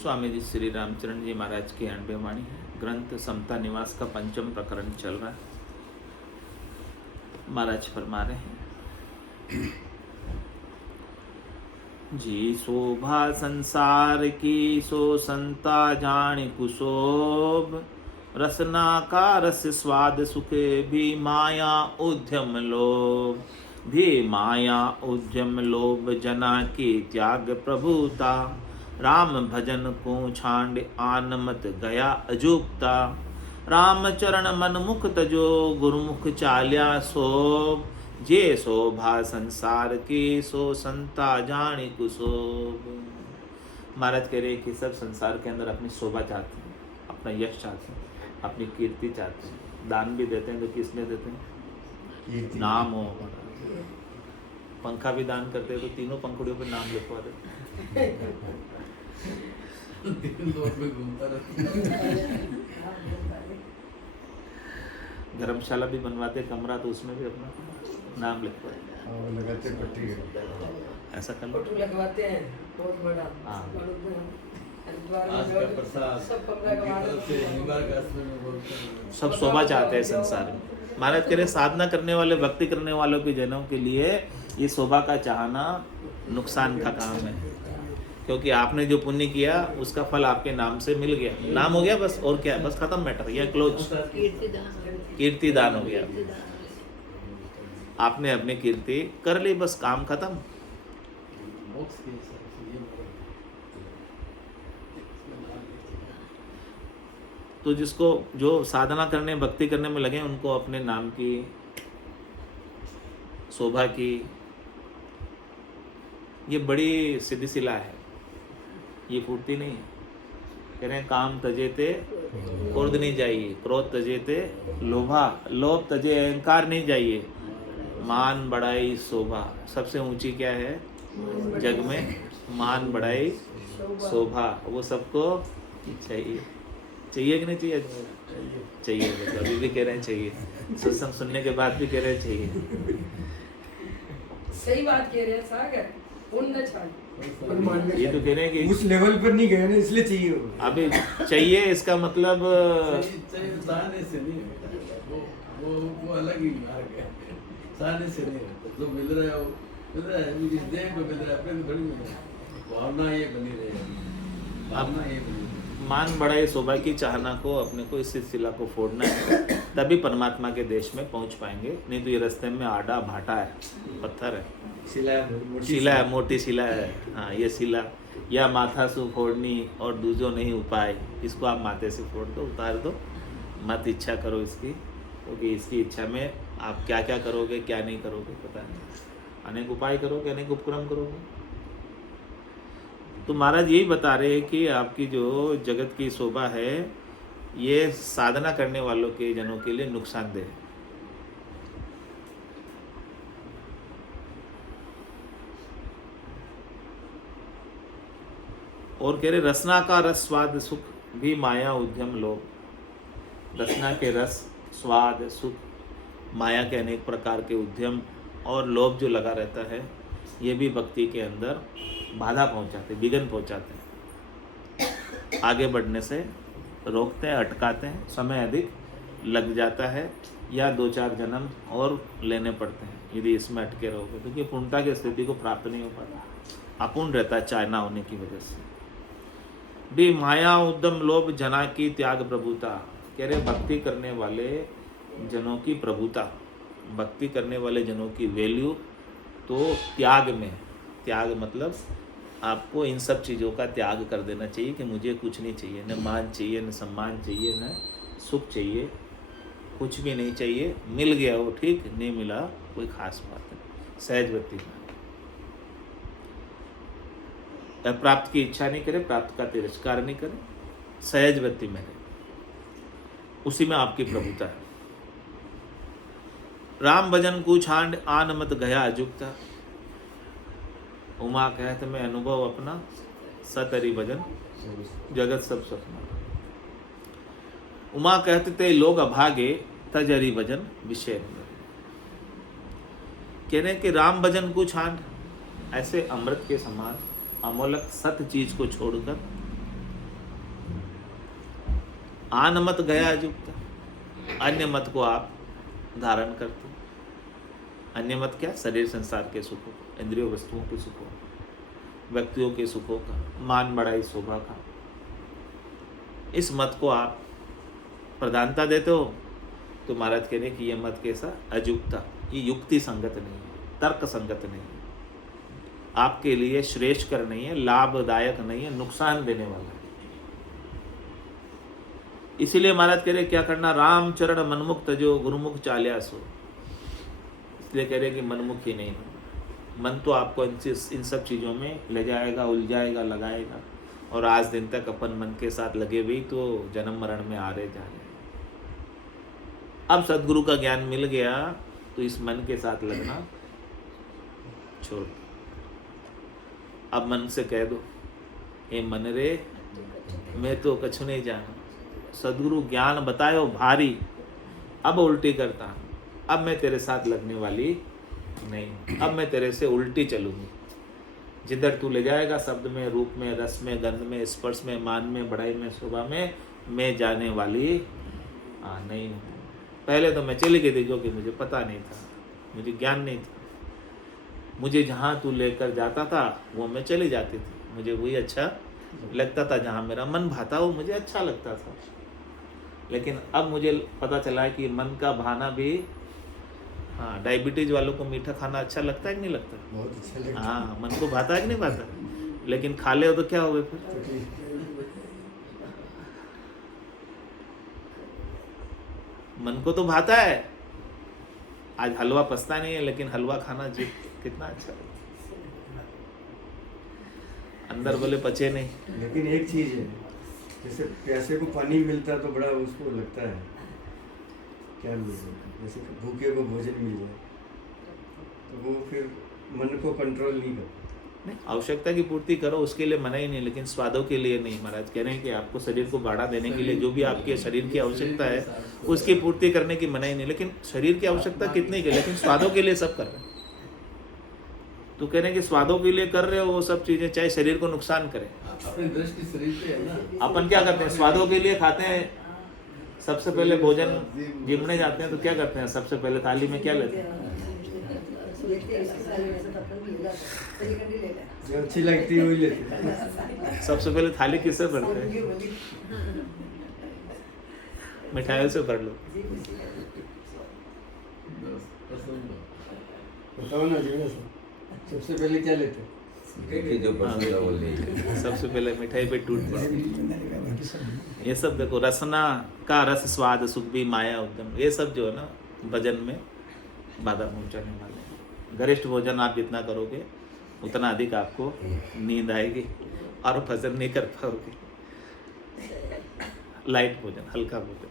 स्वामी जी श्री रामचरण जी महाराज की 98 वाणी है। ग्रंथ समता निवास का 5वां प्रकरण चल रहा है। महाराज फरमा रहे हैं, जी शोभा संसार की सो संता जान कुशोभ, रसना का रस स्वाद सुखे भी माया उद्यम लोभ, भी माया उद्यम लोभ जना की त्याग प्रभुता, राम भजन को छांड आन मत गया अजूबता, राम चरण मन मुख तजो गुरुमुख चाल्या सोभ, जे शोभा संसार की सो संता जानी कुशोभ। महाराज कह रहे हैं कि सब संसार के अंदर अपनी शोभा चाहते हैं, अपना यश चाहते हैं, अपनी कीर्ति चाहते हैं। दान भी देते हैं तो किस लिए देते हैं? नाम हो। पंखा भी दान करते हैं तो तीनों पंखुड़ियों पर नाम लिखवा देते हैं। धर्मशाला भी बनवाते कमरा तो उसमें भी अपना नाम लिखवाते लगाते पट्टी ऐसा कर लो लगवाते हैं बहुत बड़ा। हाँ। सब शोभा चाहते हैं संसार में। महाराज कह रहे साधना करने वाले भक्ति करने वालों के जनों के लिए ये शोभा का चाहना नुकसान का काम है, क्योंकि आपने जो पुण्य किया उसका फल आपके नाम से मिल गया। नाम हो गया बस, और क्या, बस खत्म मैटर, यह क्लोज। कीर्ति दान हो गया, आपने अपनी कीर्ति कर ली, बस काम खत्म। तो जिसको जो साधना करने भक्ति करने में लगे उनको अपने नाम की शोभा की ये बड़ी सीधी सिला है, ये फूटती नहीं है। कह रहे हैं काम तजे ते क्रोध नहीं चाहिए, क्रोध तजे ते लोभा, लोभ तजे अहंकार नहीं चाहिए, मान बढ़ाई शोभा। सबसे ऊंची क्या है जग में? मान बढ़ाई शोभा। वो सबको चाहिए, चाहिए कि नहीं चाहिए? चाहिए। अभी भी कह रहे हैं चाहिए, सत्संग सुनने के बाद भी कह रहे हैं चाहिए। सही बात कह रहे हैं सागर, पुण्य छाड़। ये तो कह रहे हैं कि उस लेवल पर नहीं गए ना, इसलिए चाहिए। अभी चाहिए इसका मतलब दाने से नहीं होता, वो अलग ही मार्ग है। दाने से नहीं होता, जो मिल रहा है वो मिल रहा है, इस देह को मिल रहा है, अपने को थोड़ी मिल रहा है। भावना ये बनी रहेगी, भावना ये बनी। मान बढ़ाई शोभा की चाहना को, अपने को इस सिलसिला को फोड़ना है, तभी परमात्मा के देश में पहुंच पाएंगे। नहीं तो ये रास्ते में आड़ा भाटा है, पत्थर है, शिला है, मोटी शिला है। हाँ, ये शिला या माथा सु फोड़नी और दूजो नहीं उपाय, इसको आप माथे से फोड़ दो, उतार दो, मत इच्छा करो इसकी, क्योंकि इसकी इच्छा में आप क्या क्या करोगे क्या नहीं करोगे पता नहीं। अनेक उपाय करोगे, अनेक उपक्रम करोगे। तो महाराज यही बता रहे हैं कि आपकी जो जगत की शोभा है ये साधना करने वालों के जनों के लिए नुकसानदेह है। और कह रहे रसना का रस स्वाद सुख भी माया उद्यम लोभ। रसना के रस स्वाद सुख माया के अनेक प्रकार के उद्यम और लोभ जो लगा रहता है, ये भी भक्ति के अंदर बाधा पहुंचाते, विघ्न पहुंचाते हैं, आगे बढ़ने से रोकते हैं, अटकाते हैं, समय अधिक लग जाता है या 2-4 जन्म और लेने पड़ते हैं यदि इसमें अटके रहोगे, क्योंकि पूर्णता की स्थिति को प्राप्त नहीं हो पाता, अपूर्ण रहता है चाय ना होने की वजह से भी। माया उद्यम लोभ जना की त्याग प्रभुता। कह रहे भक्ति करने वाले जनों की प्रभुता, भक्ति करने वाले जनों की वैल्यू तो त्याग में। त्याग मतलब आपको इन सब चीज़ों का त्याग कर देना चाहिए कि मुझे कुछ नहीं चाहिए, न मान चाहिए, न सम्मान चाहिए, न सुख चाहिए, कुछ भी नहीं चाहिए। मिल गया वो ठीक, नहीं मिला कोई खास बात नहीं। सहज व्यक्ति प्राप्त की इच्छा नहीं करे, प्राप्त का तिरस्कार नहीं करे, सहज व्यक्ति में रहे, उसी में आपकी प्रभुता है। राम भजन को छांड आन मत गया अजुगता। उमा कहत में अनुभव अपना, सतरी भजन जगत सब सपना। उमा कहते ते लोग अभागे, तजरी भजन विषय। कहने के राम भजन को छांड, ऐसे अमृत के समान अमोलक सत्य चीज को छोड़कर आन मत गया अजुक्ता, अन्य मत को आप धारण करते। अन्य मत क्या? शरीर संसार के सुखों, इंद्रिय वस्तुओं के सुखों, व्यक्तियों के सुखों का, मान बढ़ाई शोभा का, इस मत को आप प्रधानता देते हो। तो महाराज कह रहे कि यह मत कैसा? अजुक्ता, ये युक्ति संगत नहीं है, तर्क संगत नहीं है, आपके लिए श्रेष्ठकर नहीं है, लाभदायक नहीं है, नुकसान देने वाला है। इसीलिए महाराज कह रहे क्या करना? रामचरण मनमुख तजो गुरुमुख चाल्या सो। इसलिए कह रहे कि मनमुख ही नहीं, मन तो आपको इन सब चीज़ों में ले जाएगा, उलझाएगा, लगाएगा, और आज दिन तक अपन मन के साथ लगे हुए तो जन्म मरण में आ रहे जा रहे। अब सदगुरु का ज्ञान मिल गया तो इस मन के साथ लगना छोड़। अब मन से कह दो, हे मन रे मैं तो कछु नहीं जाना, सदगुरु ज्ञान बतायो भारी, अब उल्टी करता हूँ, अब मैं तेरे साथ लगने वाली नहीं, अब मैं तेरे से उल्टी चलूँगी। जिधर तू ले जाएगा शब्द में, रूप में, रस में, गंध में, स्पर्श में, मान में, बढ़ाई में, शोभा में, मैं जाने वाली नहीं हूँ। पहले तो मैं चली गई थी, जो कि मुझे पता नहीं था, मुझे ज्ञान नहीं था। मुझे जहाँ तू लेकर जाता था वो मैं चली जाती थी, मुझे वही अच्छा लगता था, जहाँ मेरा मन भाता वो मुझे अच्छा लगता था। लेकिन अब मुझे पता चला है कि मन का भाना भी, हाँ, डायबिटीज वालों को मीठा खाना अच्छा लगता है कि नहीं लगता? बहुत अच्छा लगता है। हाँ, मन को भाता है कि नहीं भाता? लेकिन खा ले तो क्या होगा फिर? मन को तो भाता है। आज हलवा पछता नहीं है, लेकिन हलवा खाना जी कितना अच्छा लगता है। अंदर बोले पचे नहीं। लेकिन एक चीज है, जैसे प्यासे को पानी मिलता है तो बड़ा उसको लगता है, क्या मिल जाए, जैसे भूखे को भोजन मिल जाए तो वो फिर मन को कंट्रोल नहीं करता। नहीं, आवश्यकता की पूर्ति करो, उसके लिए मना ही नहीं, लेकिन स्वादों के लिए नहीं। महाराज कह रहे हैं कि आपको शरीर को बढ़ा देने के लिए जो भी आपके शरीर की आवश्यकता है उसकी पूर्ति करने की मना ही नहीं, लेकिन शरीर की आवश्यकता कितनी की, लेकिन स्वादों के लिए सब कर रहे हैं। तो कह रहे हैं कि स्वादों के लिए कर रहे हो वो सब चीजें, चाहे शरीर को नुकसान करे। अपनी दृष्टि शरीर पे है ना। अपन क्या करते हैं? स्वादों के लिए खाते हैं। सबसे पहले भोजन जिमने जाते हैं तो क्या करते हैं? सबसे पहले थाली में क्या लेते हैं? जो अच्छी लगती है वही लेते हैं। सबसे पहले थाली किससे भरते हैं? मिठाइयों से भर लो। बताओ ना जी, सबसे पहले क्या लेते हैं? जो पसंद है वो ले लीजिए। सबसे पहले मिठाई पे टूट पड़ो। ये सब देखो, रसना का रस, स्वाद, सुख भी, माया, उद्यम, ये सब जो है ना भजन में बाधा पहुंचाने वाले हैं। गरिष्ठ भोजन आप जितना करोगे उतना अधिक आपको नींद आएगी और भजन नहीं कर पाओगे। लाइट भोजन, हल्का भोजन।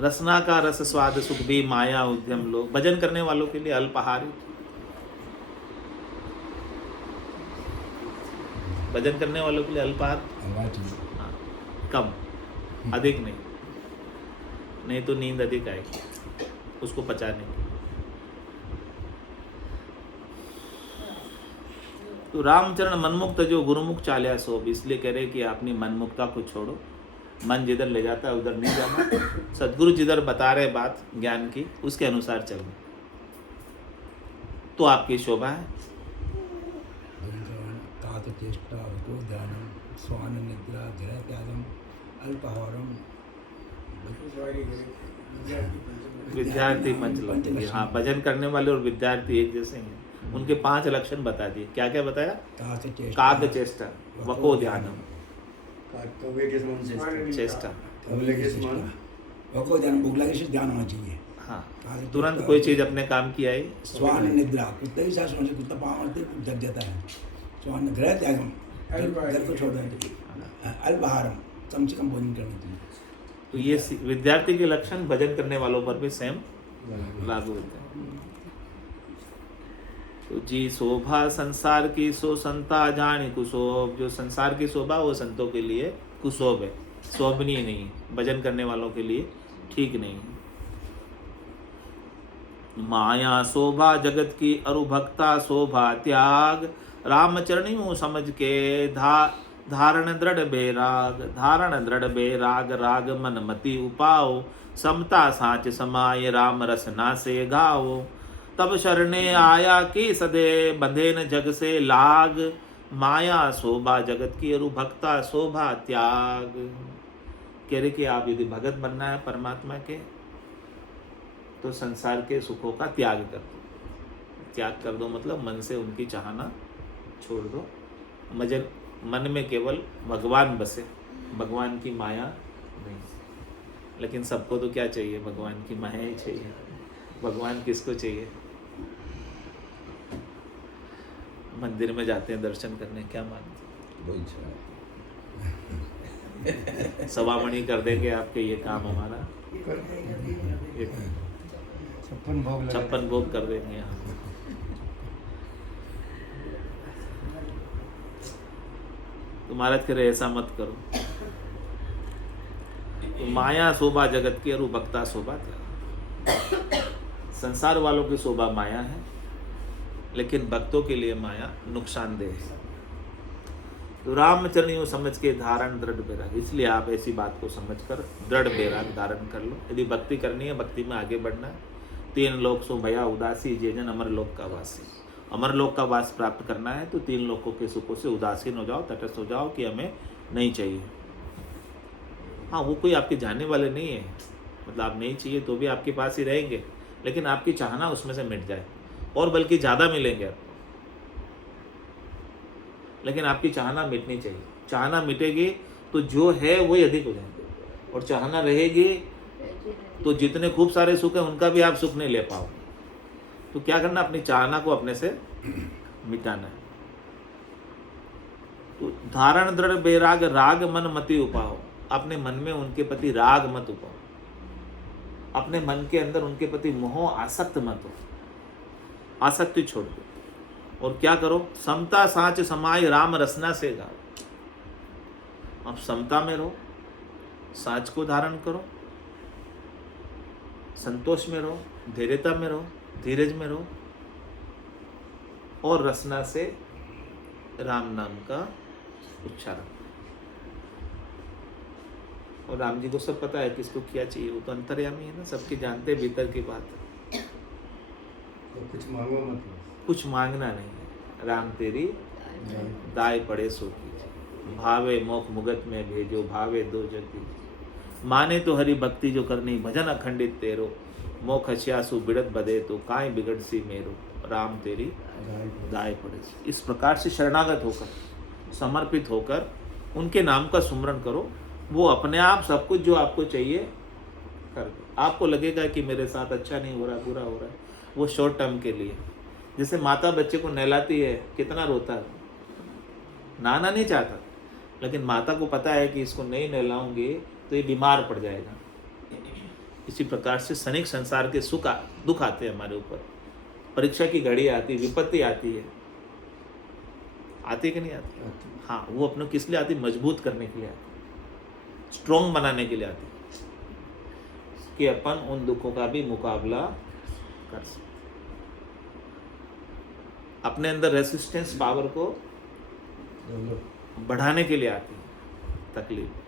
रसना का रस, स्वाद, सुख भी, माया, उद्यम, लोग भजन करने वालों के लिए अल्पाहारी, भजन करने वालों के लिए अल्पाहार, हाँ, कम, अधिक नहीं, नहीं तो नींद अधिक आएगी उसको पचाने की। तो रामचरण मनमुक्त जो गुरुमुख चाल्या सो, इसलिए कह रहे कि अपनी मनमुक्ता को छोड़ो, मन जिधर ले जाता है उधर नहीं जाना, सदगुरु जिधर बता रहे बात ज्ञान की उसके अनुसार चलना, तो आपकी शोभा है। चेष्टा ध्यानम स्वान निद्रा जय त्यागम अल्पाहारम विद्यार्थी पंचलक्ष्य। हाँ, भजन करने वाले और विद्यार्थी एक जैसे हैं। उनके 5 लक्षण बता दिए। क्या क्या बताया? काग चेष्टा, वको ध्यानम, कौवे के समान चेष्टा, कौवे के समान वको ध्यान, भूख लगे से ध्यान होना चाहिए। हाँ, तुरंत कोई चीज अपने काम की आई। स्वान निद्रा, कुत्ते भी साथ सोने से कुत्ता पाँव मारते जग जाता है। स्वान ग्रह त्यागम, घर को छोड़ दें। अल्पाहारम, कम से कम भोजन करना चाहिए। तो ये विद्यार्थी के लक्षण भजन करने वालों पर भी सेम लागू होते हैं। तो जी शोभा संसार की सो संता जानी कुशोभ, जो संसार की शोभा वो संतों के लिए कुशोभ है, शोभनीय नहीं है, भजन करने वालों के लिए ठीक नहीं है। माया शोभा जगत की, अरुभक्ता शोभा त्याग, रामचरणी समझ के धारण दृढ़ बेराग राग मन मति उपाओ, समता साच समाय राम रसना से गाओ। तब शरणे आया कि सदे बंधे न जग से लाग, माया शोभा जगत की अरु भक्ता शोभा त्याग। कह रहे कि आप यदि भगत बनना है परमात्मा के तो संसार के सुखों का त्याग कर दो। त्याग कर दो मतलब मन से उनकी चाहना छोड़ दो, मन में केवल भगवान बसे, भगवान की माया नहीं। लेकिन सबको तो क्या चाहिए, भगवान की माया ही चाहिए। भगवान किसको चाहिए? मंदिर में जाते हैं दर्शन करने, क्या मानते वही चाहिए। सवामणि कर देंगे आपके ये काम हमारा, 56 भोग कर देंगे यहाँ। तो महाराज कह रहे ऐसा मत करो। तो माया शोभा जगत की अरु भक्ता शोभा त्याग। संसार वालों की शोभा माया है, लेकिन भक्तों के लिए माया नुकसानदेह है। तो रामचरण यूँ समझ के धारण दृढ़ बैराग, इसलिए आप ऐसी बात को समझकर दृढ़ बैराग धारण कर लो। यदि भक्ति करनी है, भक्ति में आगे बढ़ना है, 3 लोक सो भया उदासी, जे जन अमर लोक का वासी। अमर लोक का वास प्राप्त करना है तो 3 लोकों के सुखों से उदासीन हो जाओ, तटस्थ हो जाओ कि हमें नहीं चाहिए। हाँ, वो कोई आपके जाने वाले नहीं है, मतलब आप नहीं चाहिए तो भी आपके पास ही रहेंगे, लेकिन आपकी चाहना उसमें से मिट जाए, और बल्कि ज़्यादा मिलेंगे आपको। लेकिन आपकी चाहना मिटनी चाहिए। चाहना मिटेगी तो जो है वही अधिक हो जाएंगे, और चाहना रहेगी तो जितने खूब सारे सुख हैं उनका भी आप सुख नहीं ले पाओ। तो क्या करना, अपनी चाहना को अपने से मिटाना है। तो धारण दृढ़ बैराग राग मन मति उपाओ, अपने मन में उनके प्रति राग मत उपाओ, अपने मन के अंदर उनके प्रति मोह आसक्त मत हो, आसक्ति छोड़ दो। और क्या करो, समता साच समाय राम रसना से गाओ। अब समता में रहो, साच को धारण करो, संतोष में रहो, धैर्यता में रहो, धीरज में रहो, और रसना से राम नाम का उच्चारण। और राम जी को सब पता है किसको क्या चाहिए, वो तो अंतर्यामी है ना, सबके जानते हैं भीतर की बात। तो कुछ मांगो मत, कुछ मांगना नहीं है। राम तेरी दाय पड़े सो कीजिए, भावे मोख मुगत में भेजो, भावे दो जग दीजिए। माने तो हरि भक्ति जो करनी, भजन अखंडित तेरो, मोख हसियासु बिड़त बदे तो काई बिगड़ सी मेरो, राम तेरी दाय पड़े। इस प्रकार से शरणागत होकर, समर्पित होकर उनके नाम का सुमरण करो, वो अपने आप सब कुछ जो आपको चाहिए कर दो। आपको लगेगा कि मेरे साथ अच्छा नहीं हो रहा, बुरा हो रहा है, वो शॉर्ट टर्म के लिए। जैसे माता बच्चे को नहलाती है, कितना रोता है, नहाना नहीं चाहता, लेकिन माता को पता है कि इसको नहीं नहलाऊंगी तो ये बीमार पड़ जाएगा। इसी प्रकार से क्षणिक संसार के दुख आते हैं हमारे ऊपर, परीक्षा की घड़ी आती, विपत्ति आती है, आती कि नहीं आती? हाँ, वो अपने किस लिए आती? मजबूत करने के लिए आती, स्ट्रॉन्ग बनाने के लिए आती, कि अपन उन दुखों का भी मुकाबला कर सकें। अपने अंदर रेसिस्टेंस पावर को बढ़ाने के लिए आती है तकलीफ।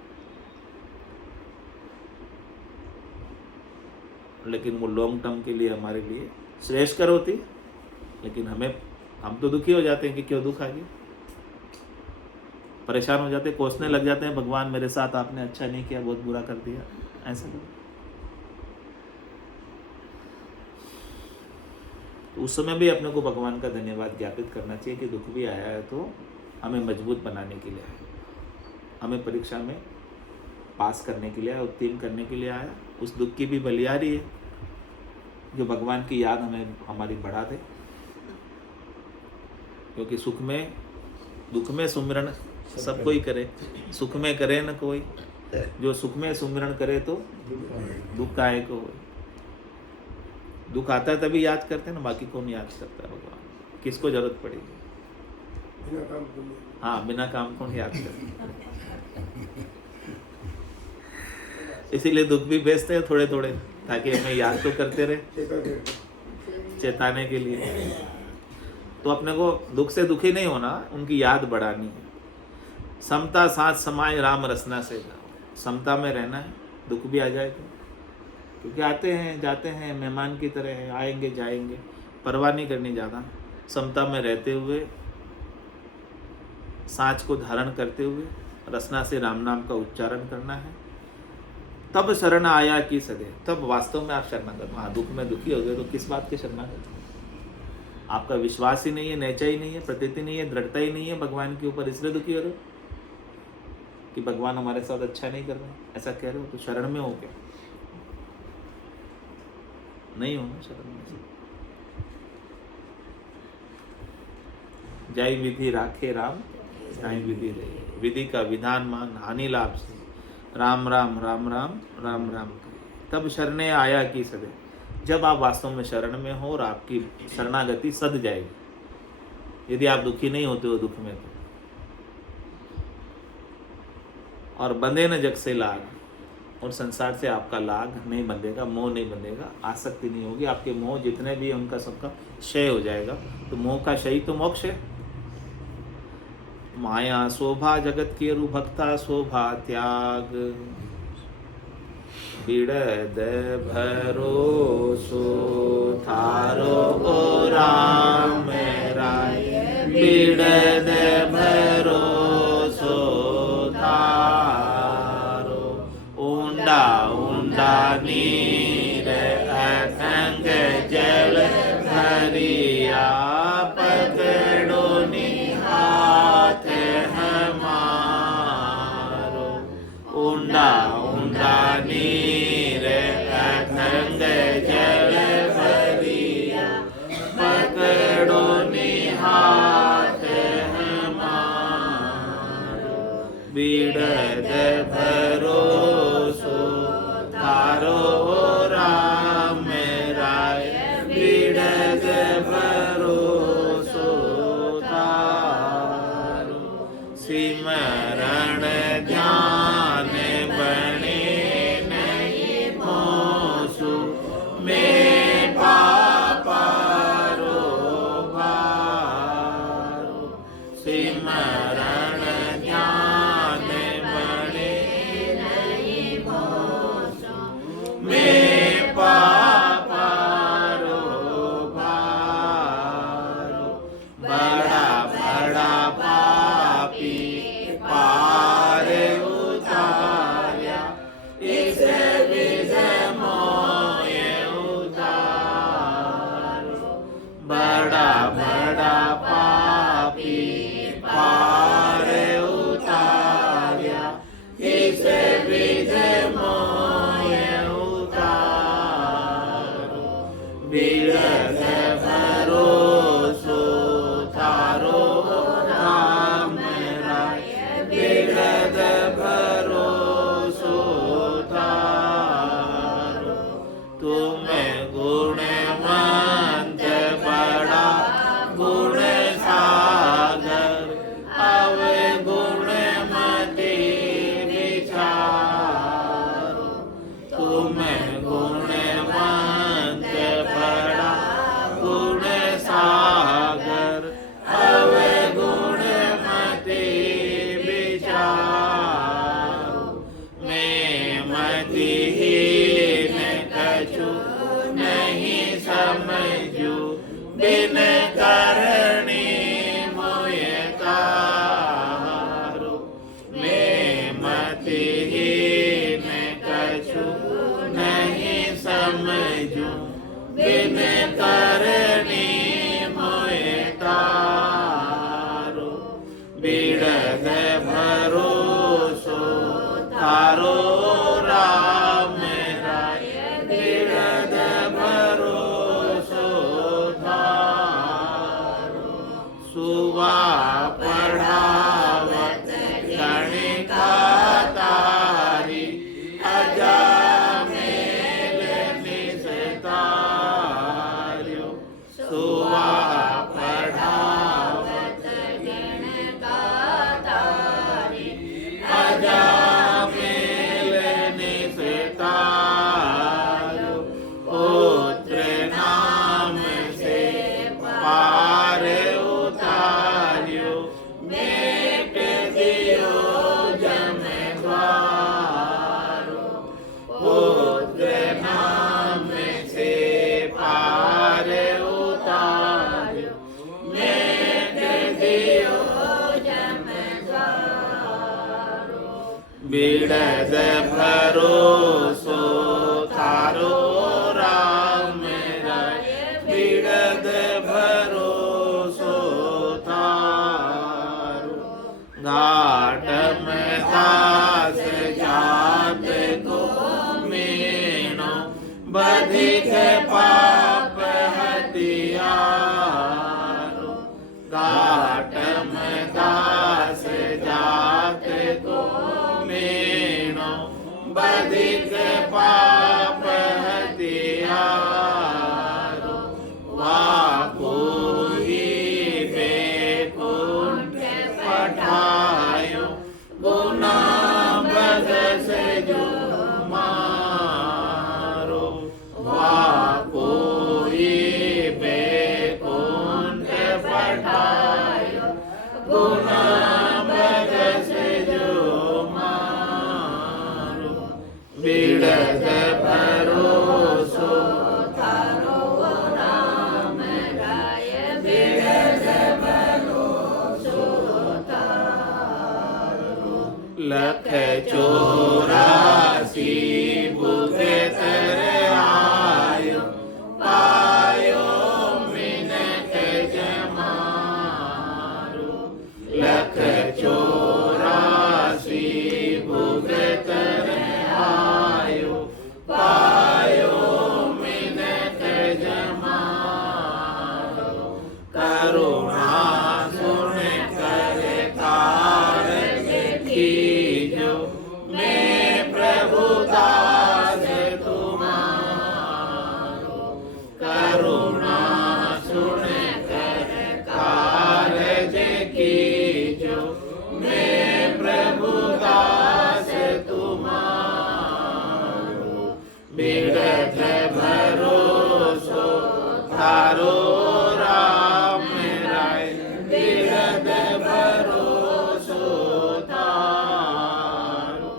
लेकिन वो लॉन्ग टर्म के लिए हमारे लिए श्रेष्ठकर होती, लेकिन हम तो दुखी हो जाते हैं कि क्यों दुख आ गया, परेशान हो जाते हैं, कोसने लग जाते हैं, भगवान मेरे साथ आपने अच्छा नहीं किया, बहुत बुरा कर दिया, ऐसा नहीं। तो उस समय भी अपने को भगवान का धन्यवाद ज्ञापित करना चाहिए कि दुख भी आया है तो हमें मजबूत बनाने के लिए आया, हमें परीक्षा में पास करने के लिए आया, उत्तीर्ण करने के लिए आया। उस दुख की भी बलिहारी है, जो भगवान की याद हमारी बढ़ा दे, क्योंकि सुख में दुख में सुमिरन सब कोई करे, सुख में करे न कोई। जो सुख में सुमिरन करे तो दुख काहे को होए। दुख आता है तभी याद करते हैं ना, बाकी कौन याद करता है भगवान, किसको जरूरत पड़ेगी? हाँ, बिना काम कौन याद करता। इसीलिए दुख भी भेजते हैं थोड़े थोड़े, ताकि हमें याद तो करते रहे, चेताने के लिए। तो अपने को दुख से दुखी नहीं होना, उनकी याद बढ़ानी है। समता साथ समाय राम रसना से जाओ। समता में रहना है, दुख भी आ जाए तो, क्योंकि आते हैं जाते हैं, मेहमान की तरह हैं, आएंगे जाएंगे, परवाह नहीं करनी ज़्यादा। समता में रहते हुए, साँच को धारण करते हुए रसना से राम नाम का उच्चारण करना है। तब शरण आया की सदे, तब वास्तव में आप शरणागत। हाँ, दुख में दुखी हो गए तो किस बात के शरणागत? आपका विश्वास ही नहीं है, नेचा ही नहीं है, प्रतीति नहीं है, दृढ़ता ही नहीं है भगवान के ऊपर, इसलिए दुखी हो रहे हो कि भगवान हमारे साथ अच्छा नहीं कर रहे, ऐसा कह रहे हो। तो शरण में हो क्या? नहीं हो ना शरण में। जय विधि राखे राम, जय विधि रहे। विधि का विधान मान, हानि लाभ से राम राम राम राम राम राम करे। तब शरणे आया की सदे, जब आप वास्तव में शरण में हो और आपकी शरणागति सद जाएगी। यदि आप दुखी नहीं होते हो दुख में तो। और बंधे न जग से लाग, और संसार से आपका लाग नहीं बंधेगा, मोह नहीं बंधेगा, आसक्ति नहीं होगी। आपके मोह जितने भी उनका सबका क्षय हो जाएगा। तो मोह का क्षय तो मोक्ष है। माया शोभा जगत के भक्ता शोभा त्याग, बिड़द भरोसो थारो ओ राम राय, बिड़द भरोसो थारो। ऊंडा ऊंडा नीर अथंग जल भरिया, पकड़ो हाथ हमारो। ऊंडा ऊंडा नीर अथंग जल भरिया, पकड़ो हाथ हमारो। बिड़द भरोसो थारो राम राय, बिड़द भरोसो थारो। सिमरण ध्यान बने नहीं मोसु, में पापारो भारो। सिमरण ध्यान बने नहीं मोसु, में पापारो भारो। बड़ा बड़ा पापी पार उतार्या, इस विध मोय उतारो। बड़ा बड़ा पापी पार उतार्या, इस विध मोय उतारो। बिड़द भरोसो थारो राम राय, बिड़द भरोसो थारो। तुम गुणवंत बड़ा गुण सागर, अवगुण मति विचारो। तुम गुणवंत बड़ा गुण सागर, अवगुण मति विचारो। मैं मतिहीन कछु नहीं समझू, बिन करणी मोय कारो। मैं मतिहीन कछु नहीं समझू, बिन करणी मोय तारो। बिड़द भरोसो थारो राम राय, बिड़द भरोसो थारो। सुवा पढ़ावत गणिका तारी, अजामेल निस्तार्यो। बिड़द भरोसो थारो राम राय बिड़द भरोसो थारो घाट में दास जात को मीनो बधिक पाप हथियारो घाट में दास जात को मीनो बधिक पाप हथियारो वाको ही बेकुंठ पठायो गुना बदस जो मारो वाको ही बेकुंठ पठायो गुना बदस जो मारो बिड़द भरोसो थारो राम राय बिड़द भरोसो थारो लख 84 बुके तर आयो पायो मिनट जमारो लख 84 बुके तर आयो पायो मिनट जमारो करुणा सुन कर कारज कीजो मैं प्रभु दास तुम्हारो करुणा सुन कर कारज कीजो मैं प्रभु दास तुम्हारो बिड़द भरोसो थारो राम राय बिड़द भरोसो थारो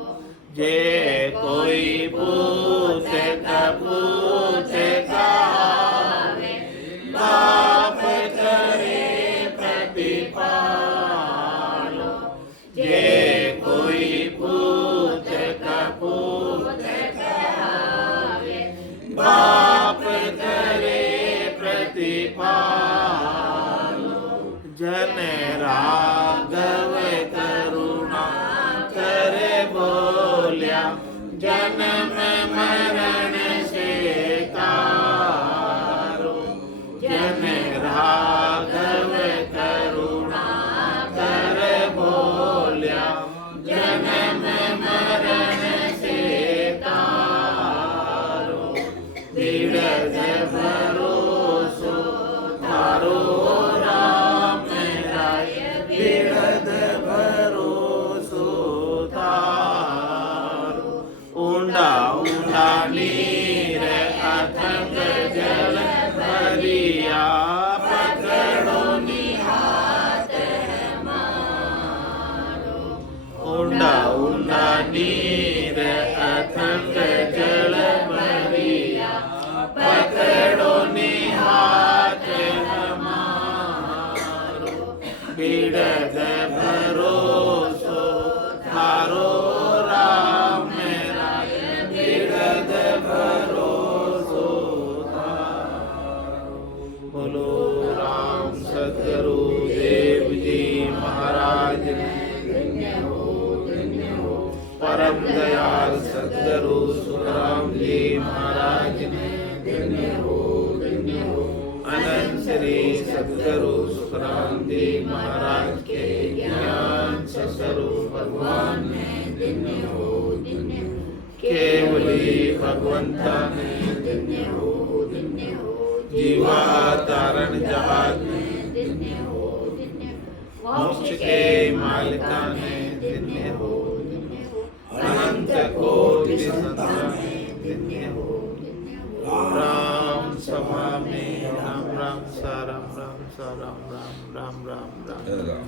जे कोई पूछे कपूछे कावे बाप करे प्रतिपालो जे कोई पूछे कपूछे कावे बाप करे प्रतिपालो जन राघव करुणा करे बोलिया जन्म मरण से तारो जन राघव करुणा करे बोलिया जन्म मरण से तारो बिड़द भरोसो थारो राम राय बिड़द भरोसो थारो ऊंडा ऊंडा नीर अथंग जल भरिया पकड़ो निहात मारो ऊंडा ऊंडा नीर अथंग जल भरिया पकड़ो निहात हमारो बिड़द भरोसो थारो राम राय बिड़द भरोसो थारो बोलो राम सतगुरु देव जी महाराज परम दयाल सतगुरु सुखराम जी महाराज अनंत श्री सतगुरु सुखराम जी महाराज के ज्ञान स्वरूप भगवान ने केवली भगवंता ने जीवा तारण जहाज ने मोक्ष के मालिका ने अनंत कोटि संतान ने राम सभा में राम राम सा राम राम सा राम राम राम राम राम